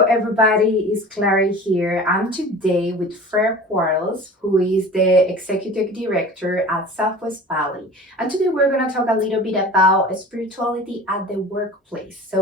Hello, everybody. It's Clary here. I'm today with Fred Quarles, who is the Executive Director at Southwest Valley. And today we're going to talk a little bit about spirituality at the workplace.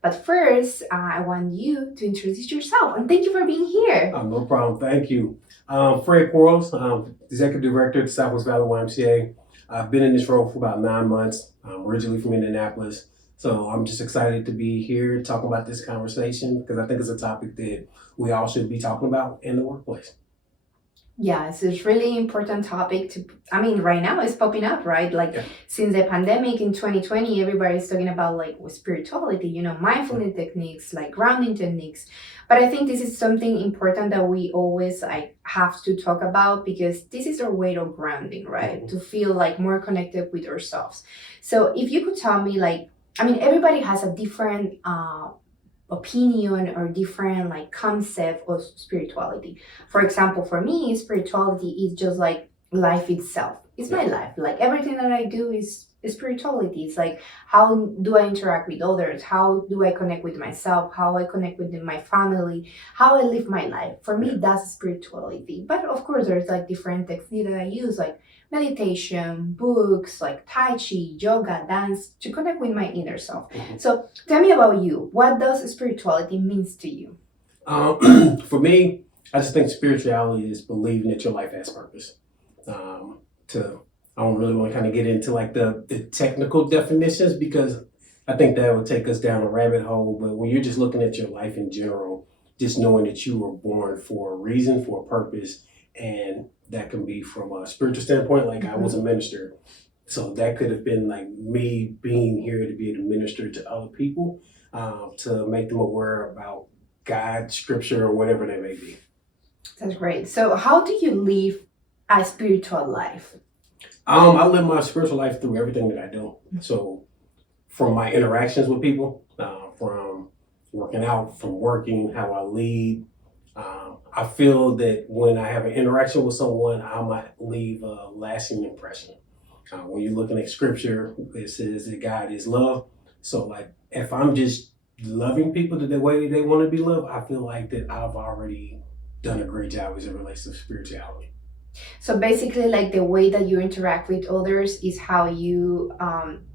But first, I want you to introduce yourself. And thank you for being here. No problem. Thank you. Fred Quarles, Executive Director at the Southwest Valley YMCA. I've been in this role for about 9 months. I'm originally from Indianapolis. So I'm just excited to be here talking about this conversation because I think it's a topic that we all should be talking about in the workplace. Yes, it's really important topic right now it's popping up, right? Since the pandemic in 2020, everybody's talking about spirituality, mindfulness techniques, like grounding techniques. But I think this is something important that we always have to talk about because this is our way of grounding, right? To feel more connected with ourselves. So if you could tell me everybody has a different opinion or different concept of spirituality. For example, for me, spirituality is just like life itself. It's my life. Like everything that I do is spirituality. It's like, how do I interact with others? How do I connect with myself? How I connect with my family? How I live my life? For me, that's spirituality. But of course, there's different techniques that I use, like meditation, books, like Tai Chi, yoga, dance, to connect with my inner self. So tell me about you. What does spirituality means to you? For me, I just think spirituality is believing that your life has purpose. I don't really want to kind of get into the technical definitions because I think that would take us down a rabbit hole. But when you're just looking at your life in general, just knowing that you were born for a reason, for a purpose, and that can be from a spiritual standpoint, like I was a minister. So that could have been like me being here to be able to minister to other people, to make them aware about God, scripture, or whatever they may be. That's great. So how do you live a spiritual life? I live my spiritual life through everything that I do. So from my interactions with people, from working out, from working, how I lead, I feel that when I have an interaction with someone, I might leave a lasting impression. When you're looking at scripture, it says that God is love. So if I'm just loving people the way they want to be loved, I feel like that I've already done a great job as it relates to spirituality. So basically, the way that you interact with others is how you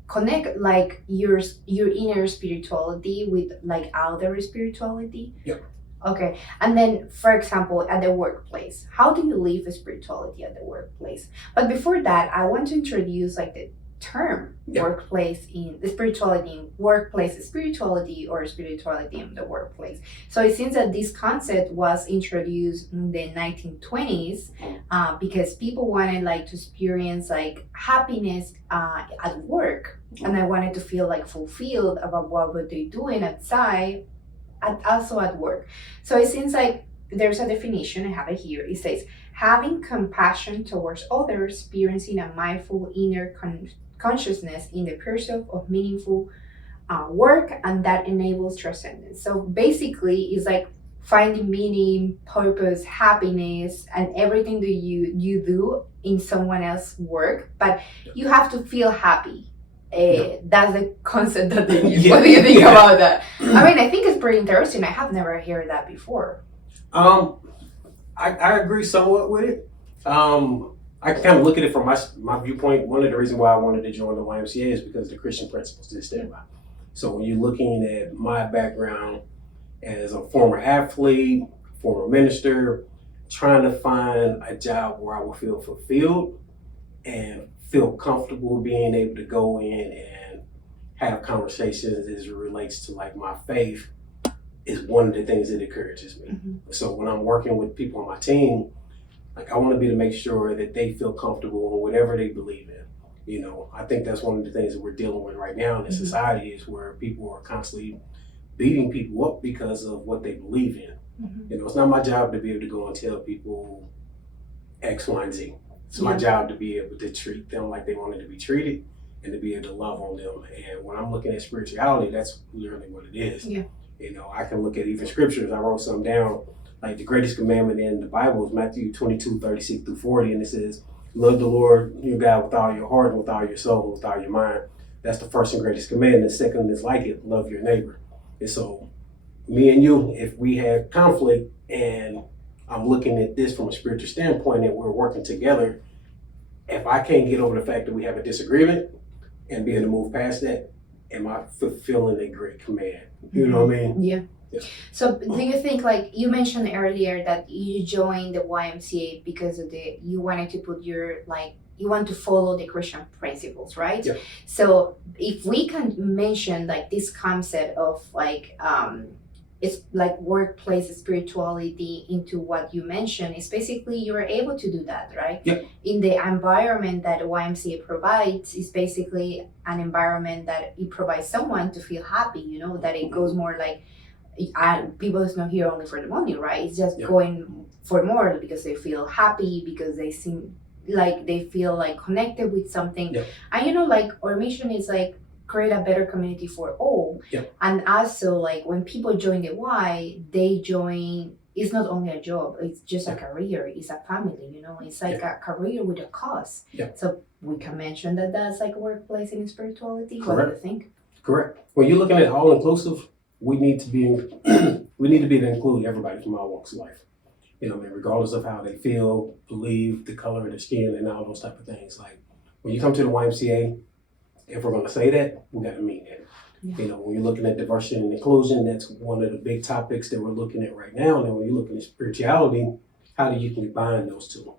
connect your inner spirituality with outer spirituality. Yep. Okay. And then, for example, at the workplace, how do you live spirituality at the workplace? But before that, I want to introduce the term workplace in the spirituality in workplace, spirituality or spirituality in the workplace. So it seems that this concept was introduced in the 1920s because people wanted to experience happiness at work, and I wanted to feel fulfilled about what were they doing outside and also at work. So it seems there's a definition, I have it here. It says having compassion towards others, experiencing a mindful inner consciousness in the pursuit of meaningful work, and that enables transcendence. So basically, it's finding meaning, purpose, happiness, and everything that you do in someone else's work, but you have to feel happy. That's the concept that they use. What do you think about that? I think it's pretty interesting. I have never heard that before. I agree somewhat with it. I can kind of look at it from my viewpoint. One of the reasons why I wanted to join the YMCA is because the Christian principles that stand by. So when you're looking at my background as a former athlete, former minister, trying to find a job where I will feel fulfilled and feel comfortable being able to go in and have conversations as it relates to my faith is one of the things that encourages me. So when I'm working with people on my team, I want to be to make sure that they feel comfortable in whatever they believe in. I think that's one of the things that we're dealing with right now in the society is where people are constantly beating people up because of what they believe in. It's not my job to be able to go and tell people X, Y, and Z. It's my job to be able to treat them like they wanted to be treated and to be able to love on them. And when I'm looking at spirituality, that's literally what it is. I can look at even scriptures. I wrote some down. The greatest commandment in the Bible is Matthew 22:36-40, and it says, love the Lord your God with all your heart, and with all your soul, and with all your mind. That's the first and greatest commandment. The second is like it, love your neighbor. And so me and you, if we have conflict and I'm looking at this from a spiritual standpoint and we're working together, if I can't get over the fact that we have a disagreement and be able to move past that, am I fulfilling a great command? You know what I mean? Yeah. Yeah. So do you think, like you mentioned earlier, that you joined the YMCA because of you wanted to put your, like, you want to follow the Christian principles, right? Yeah. So if we can mention like this concept of like it's like workplace spirituality into what you mentioned, it's basically you're able to do that, right? Yeah. In the environment that YMCA provides, is basically an environment that it provides someone to feel happy, you know, that it goes more like, people is not here only for the money, right? It's just going for more because they feel happy, because they seem like they feel like connected with something. And you know, like our mission is like create a better community for all. And also, like when people join the Y, they join, it's not only a job, it's just a career, it's a family, you know, it's like a career with a cause. So we can mention that that's like workplace and spirituality. Correct. What do you think? Correct. When you're looking at all inclusive, we need to be we need to be able to include everybody from all walks of life. You know, I mean, regardless of how they feel, believe, the color of their skin, and all those type of things. Like when you come to the YMCA, if we're going to say that, we got to mean that. You know, when you're looking at diversity and inclusion, that's one of the big topics that we're looking at right now. And when you're looking at spirituality, how do you combine those two?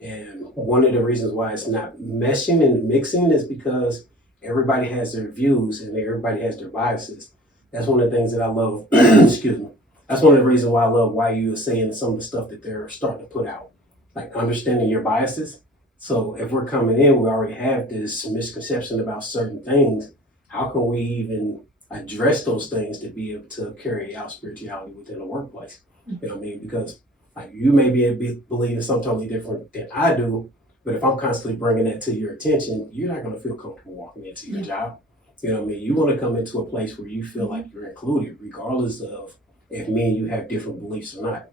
And one of the reasons why it's not meshing and mixing is because everybody has their views and everybody has their biases. That's one of the things that I love. Excuse me. That's one of the reasons why I love why you are saying some of the stuff that they're starting to put out, like understanding your biases. So if we're coming in, we already have this misconception about certain things. How can we even address those things to be able to carry out spirituality within the workplace? You know what I mean? Because like you may be able to believe in something totally different than I do, but if I'm constantly bringing that to your attention, you're not going to feel comfortable walking into your job. You know what I mean? You want to come into a place where you feel like you're included, regardless of if me and you have different beliefs or not.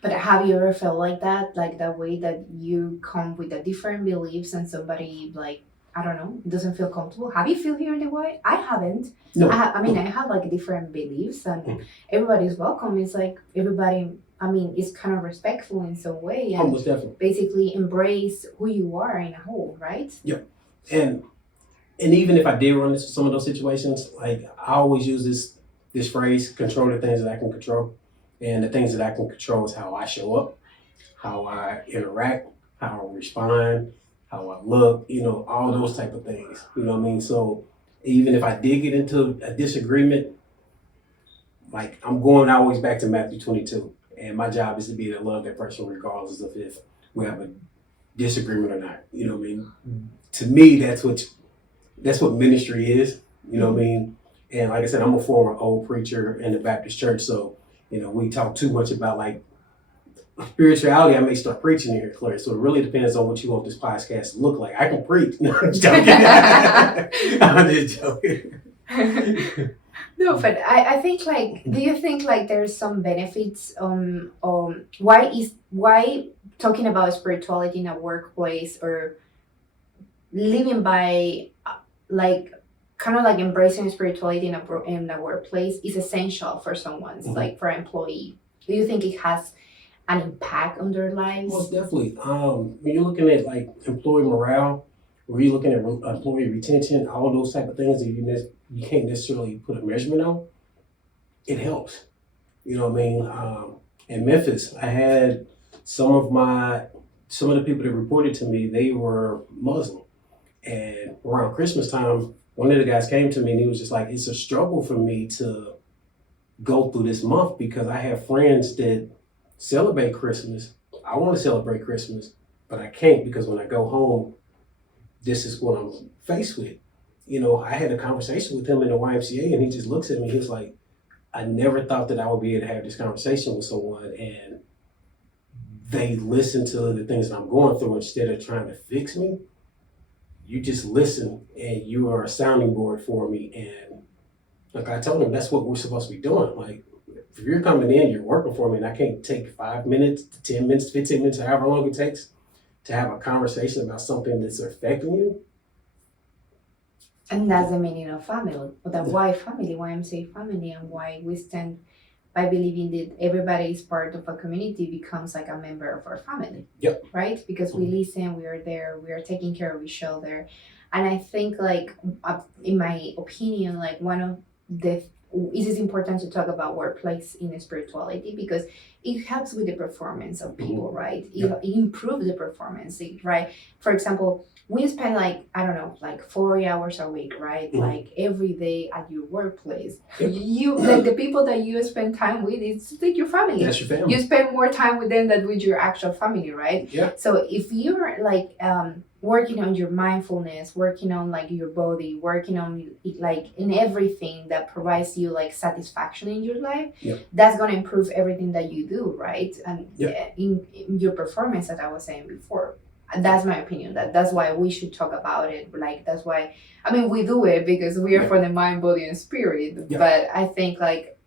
But have you ever felt like that? Like that way that you come with the different beliefs and somebody, like, I don't know, doesn't feel comfortable? Have you feel here in the way? I haven't. No. I mean, I have like different beliefs and everybody's welcome. It's like everybody, I mean, it's kind of respectful in some way. And almost definitely. Basically embrace who you are in a whole, right? Yeah. And even if I did run into some of those situations, like I always use this phrase, control the things that I can control. And the things that I can control is how I show up, how I interact, how I respond, how I look, you know, all those type of things. You know what I mean? So even if I did get into a disagreement, like I'm going always back to Matthew 22. And my job is to be to love that person regardless of if we have a disagreement or not. You know what I mean? To me, that's what ministry is. You know what I mean? And like I said, I'm a former old preacher in the Baptist church, so you know, we talk too much about like spirituality. I may start preaching here, Claire. So it really depends on what you want this podcast to look like. I can preach. No, I'm just joking. I'm just joking. No, but I think like, do you think like there's some benefits why talking about spirituality in a workplace or living by like kind of like embracing spirituality in a workplace is essential for someone's like for an employee? Do you think it has an impact on their lives? Well, definitely. When you're looking at like employee morale, or you're looking at employee retention, all those type of things that you can't necessarily put a measurement on, it helps. You know what I mean? In Memphis, I had some of the people that reported to me, they were Muslim. And around Christmas time, one of the guys came to me and he was just like, it's a struggle for me to go through this month because I have friends that celebrate Christmas. I want to celebrate Christmas, but I can't because when I go home, this is what I'm faced with. You know, I had a conversation with him in the YMCA and he just looks at me, he was like, I never thought that I would be able to have this conversation with someone and they listen to the things that I'm going through instead of trying to fix me. You just listen and you are a sounding board for me. And like I told him, that's what we're supposed to be doing. Like if you're coming in, you're working for me and I can't take 5 minutes to 10 minutes, 15 minutes, however long it takes to have a conversation about something that's affecting you. And that's the meaning of family, or the why family, YMCA family, and why we stand by believing that everybody is part of a community becomes like a member of our family. Yep. Right? Because we listen, we are there, we are taking care of each other. And I think like in my opinion, like one of the it is important to talk about workplace in spirituality because it helps with the performance of people, right? It improves the performance, right? For example, we spend like, I don't know, like 40 hours a week, right? Like every day at your workplace. You like the people that you spend time with, it's like your family. That's your family. You spend more time with them than with your actual family, right? Yeah. So if you're like working on your mindfulness, working on like your body, working on like in everything that provides you like satisfaction in your life, that's going to improve everything that you do, right? And in your performance, that I was saying before. That's my opinion. That's why we should talk about it. Like that's why, I mean, we do it because we are for the mind, body, and spirit. But I think like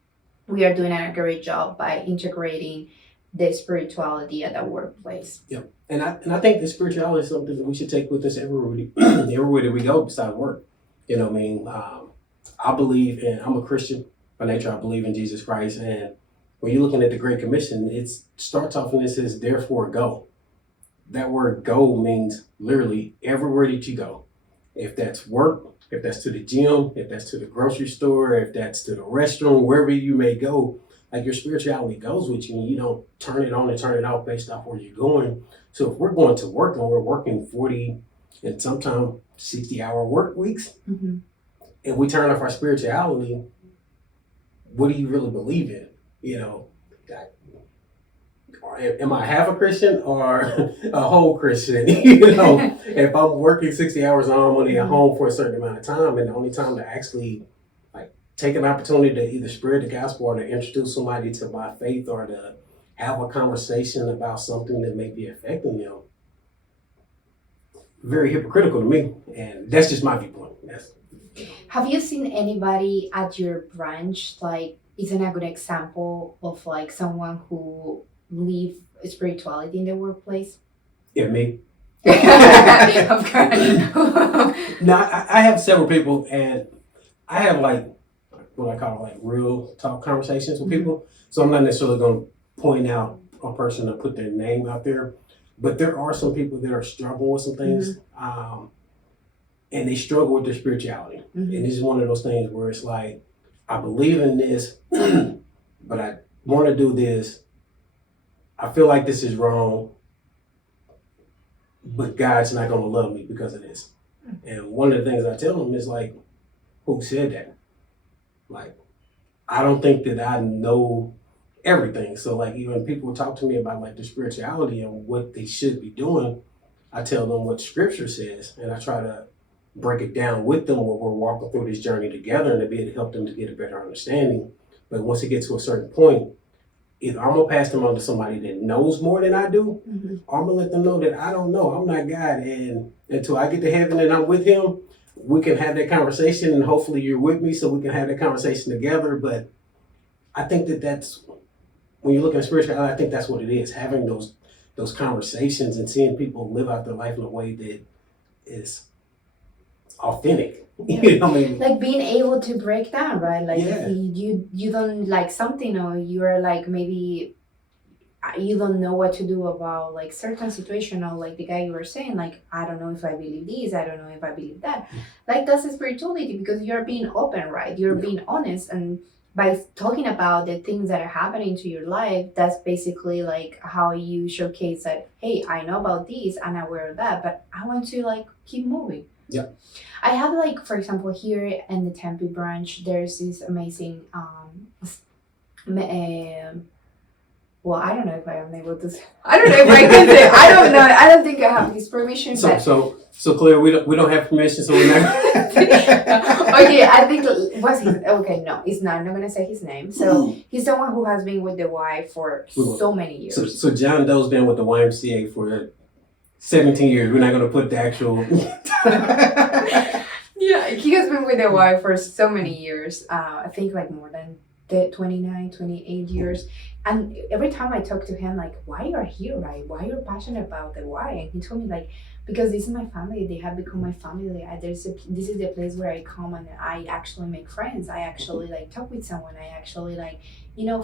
we are doing a great job by integrating the spirituality at the workplace. Yeah. And I think the spirituality is something that we should take with us everywhere that we go besides work. You know what I mean? I believe in, I'm a Christian by nature. I believe in Jesus Christ. And when you're looking at the Great Commission, it starts off and it says, therefore go. That word go means literally everywhere that you go. If that's work, if that's to the gym, if that's to the grocery store, if that's to the restroom, wherever you may go, like your spirituality goes with you and you don't turn it on and turn it off based off where you're going. So if we're going to work and we're working 40 and sometimes 60-hour work weeks, and we turn off our spirituality, what do you really believe in? You know, am I half a Christian or a whole Christian? You know, if I'm working 60 hours, I'm only at home for a certain amount of time, and the only time to actually like take an opportunity to either spread the gospel or to introduce somebody to my faith or to have a conversation about something that may be affecting them, very hypocritical to me, and that's just my viewpoint. Have you seen anybody at your branch like isn't a good example of like someone who live spirituality in the workplace? Yeah, me. Of course. Now, I have several people, and I have like what I call like real talk conversations with people. So I'm not necessarily going to point out a person and put their name out there, but there are some people that are struggling with some things, and they struggle with their spirituality. And this is one of those things where it's like, I believe in this, but I want to do this. I feel like this is wrong, but God's not going to love me because of this. And one of the things I tell them is like, who said that? Like, I don't think that I know everything. So like, even people talk to me about like the spirituality and what they should be doing, I tell them what scripture says, and I try to break it down with them while we're walking through this journey together and to be able to help them to get a better understanding. But once it gets to a certain point, either I'm gonna pass them on to somebody that knows more than I do, or I'm gonna let them know that I don't know. I'm not God, and until I get to heaven and I'm with Him, we can have that conversation, and hopefully you're with me so we can have that conversation together. But I think that that's, when you look at spirituality, I think that's what it is, having those conversations and seeing people live out their life in a way that is authentic. You know what I mean? Like being able to break down, right? Like you don't like something, or you're like maybe you don't know what to do about like certain situation, or like the guy you were saying, like I don't know if I believe this, I don't know if I believe that. Like that's a spirituality because you're being open, right? You're being honest, and by talking about the things that are happening to your life, that's basically like how you showcase that, hey, I know about this, I'm aware of that, but I want to like keep moving. Yeah. I have like, for example, here in the Tempe branch, there's this amazing, well, I don't know if I am able to say, I don't know if I can say, I don't know, I don't think I have his permission. So Claire, we don't have permission, so we're not. Okay, I think, what's his, okay, no, it's not, I'm not going to say his name. So he's someone who has been with the Y for so many years. So John Doe's been with the YMCA for 17 years. We're not going to put the actual. Yeah, he has been with the Y for so many years. I think like more than the 29, 28 years. And every time I talk to him, like, why you're here, right? Why you're passionate about the why? And he told me, like, because this is my family. They have become my family. This is the place where I come and I actually make friends. I actually like talk with someone. I actually like,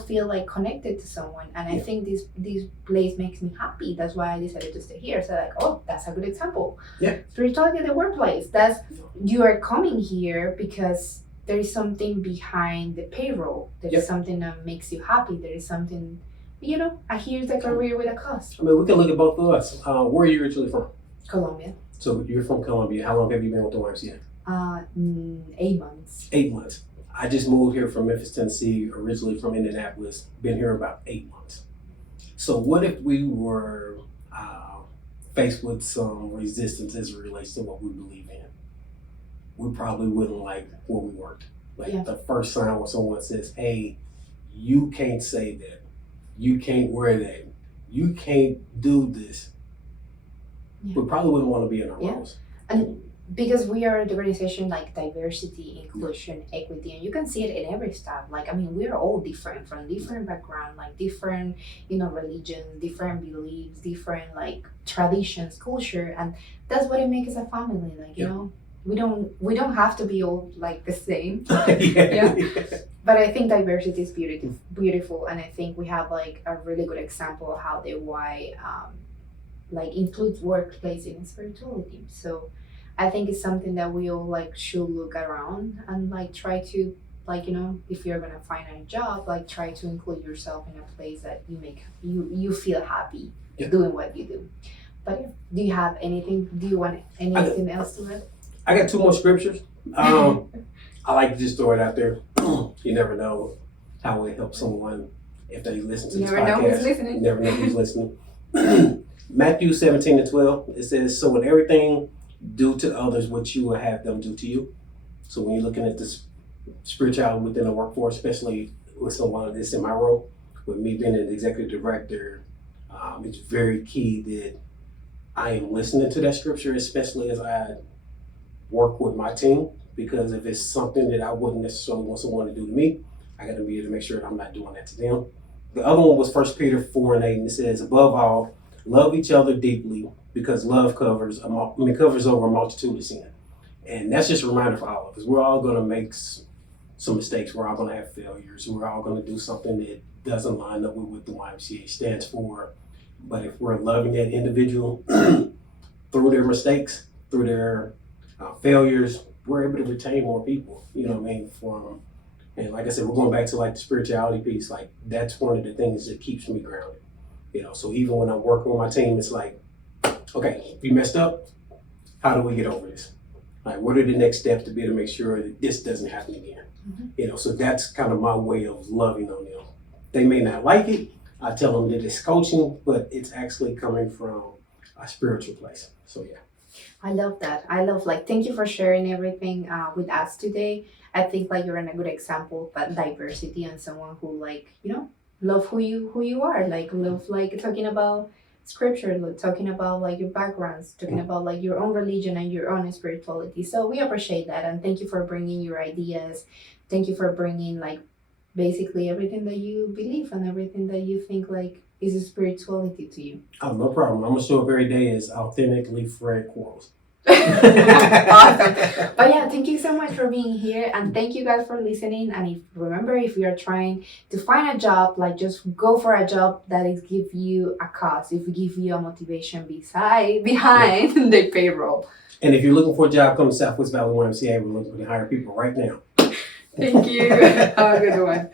feel like connected to someone. And I think this place makes me happy. That's why I decided to stay here. So like, oh, that's a good example. Yeah. Spirituality at the workplace. That's you are coming here because there is something behind the payroll. There is something that makes you happy. There is something, I hear the career with a cost. I mean, we can look at both of us. Where are you originally from? Colombia. So you're from Colombia. How long have you been with the YMCA? 8 months. 8 months. I just moved here from Memphis, Tennessee, originally from Indianapolis. Been here about 8 months. So what if we were faced with some resistance as it relates to what we believe in? We probably wouldn't like where we worked. Like the first sign when someone says, hey, you can't say that. You can't wear that. You can't do this. We probably wouldn't want to be in our roles. And because we are the organization like diversity, inclusion, equity, and you can see it in every staff. Like, I mean, we're all different from different background, like different, religions, different beliefs, different like traditions, culture, and that's what it makes us a family. Like, we don't have to be all like the same. But I think diversity is beautiful, and I think we have like a really good example of how the Y like includes workplace in spirituality. So I think it's something that we all like should look around and like try to like, if you're gonna find a job, like try to include yourself in a place that you feel happy doing what you do. But do you have anything? Do you want anything else to add? I got 2 more scriptures. I like to just throw it out there. You never know how it helps someone if they listen to this podcast. You never know who's listening. You never know who's listening. Matthew 17:12, it says, so in everything, do to others what you will have them do to you. So when you're looking at this spirituality within the workforce, especially with someone that's in my role, with me being an executive director, it's very key that I am listening to that scripture, especially as I work with my team, because if it's something that I wouldn't necessarily want someone to do to me, I got to be able to make sure that I'm not doing that to them. The other one was 1 Peter 4:8, and it says, above all, love each other deeply, because love covers over a multitude of sin. And that's just a reminder for all of us. We're all going to make some mistakes. We're all going to have failures. We're all going to do something that doesn't line up with what the YMCA stands for. But if we're loving that individual through their mistakes, through their failures, we're able to retain more people, and like I said, we're going back to like the spirituality piece. Like that's one of the things that keeps me grounded, so even when I'm working with my team, it's like, okay, if you messed up, how do we get over this? Like, what are the next steps to be able to make sure that this doesn't happen again? Mm-hmm. So that's kind of my way of loving on them. They may not like it. I tell them that it's coaching, but it's actually coming from a spiritual place. So yeah. I love that. Thank you for sharing everything with us today. I think like you're a good example of diversity and someone who love who you are, love talking about scripture, talking about like your backgrounds, talking about like your own religion and your own spirituality. So we appreciate that, and thank you for bringing your ideas. Thank you for bringing like basically everything that you believe and everything that you think like is a spirituality to you. Oh, no problem. I'm gonna show up every day as authentically Fred Quarles. Awesome. But yeah, thank you so much for being here, and thank you guys for listening. And if you are trying to find a job, like just go for a job that is give you a cause, if it give you a motivation behind the payroll. And if you're looking for a job, come to Southwest Valley YMCA. We're looking to hire people right now. Thank you. Have a good one.